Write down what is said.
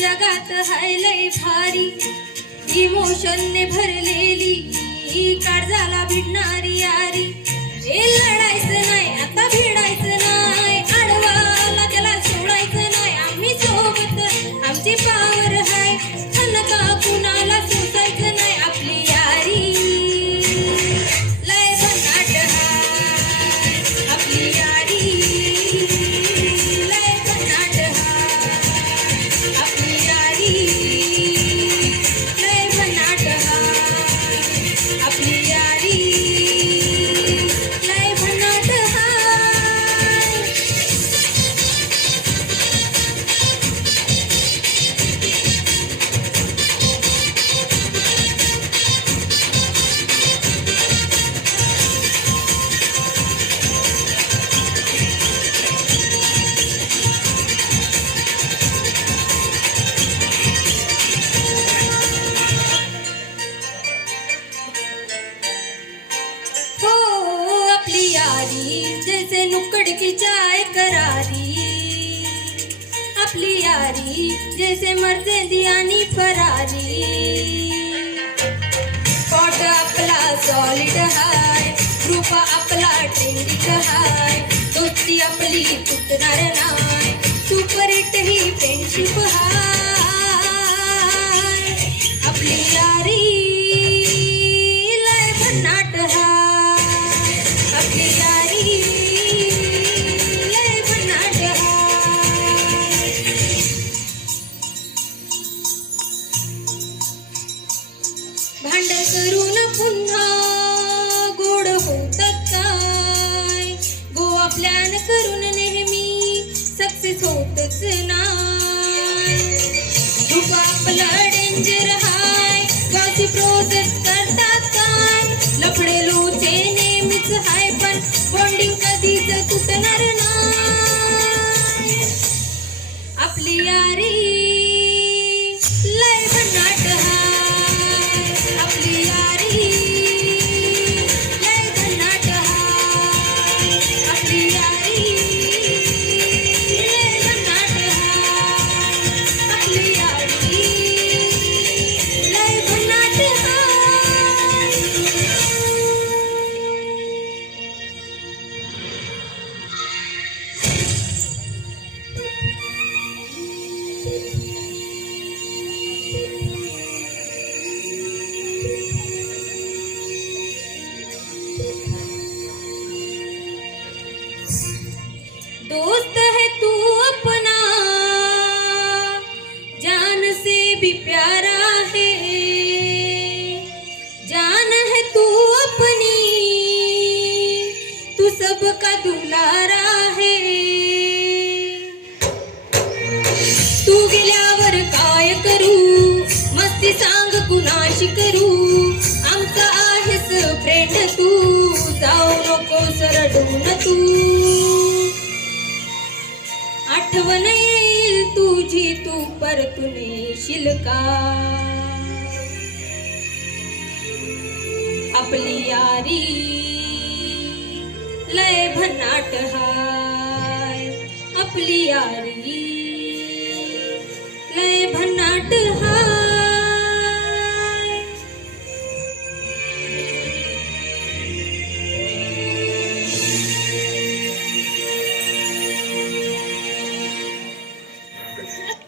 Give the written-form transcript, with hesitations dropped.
जगात हाय लय भारी इमोशन ने भरलेली काळजाला भिडणारी यारी हे लढायचं नाही आता भिडायचं नाही आडवाला त्याला सोडायचं नाही आम्ही सोबत आमची पावर हाय अनका कुणाला सोसायचं नाही आपली यारी लय भन्नाट हाय आपली यारी लय भन्नाट हाय आपली यारी लय भन्नाट हाय आपली यारी लय भन्नाट हाय हो आपली यारी जैसे नुक्कड़ की चाय करारी आपली यारी जैसे मर्दे दियानी फरारी पॉट आपला सॉलिड हाय ग्रुप आपला ट्रेंडिंग हाय दोस्ती आपली तुटणार नाय सुपर हिट ही फ्रेंडशिप हाय आपली यारी लय भन्नाट हाय आपली यारी लय भन्नाट हाय भांड करून पुन्हा गोड होतात काय गोवा प्लॅन करून नेहमी सक्सेस होतच नाही ग्रुप आपला डेंजर हाय गॉसिप रोजच करतात काय लफडे लोचे नेहमीच हाय पण बॉन्डिंग कधीच तुटणार नाही आपली यारी लय भन्नाट हाय आपली यारी लय भन्नाट हाय आपली यारी लय भन्नाट हाय आपली यारी लय भन्नाट हाय दोस्त है तू अपना जान से भी प्यारा है जान है तू अपनी तू सबका दुलारा है तू गेल्यावर काय करू मस्ती सांग कुणाशी करू आमचा आहेस फ्रेंड तू जाऊ नकोस रडून तू आठवण येईल तुझी तू परतून येशील का आपली यारी लय भन्नाट हाय आपली यारी लय भन्नाट हाय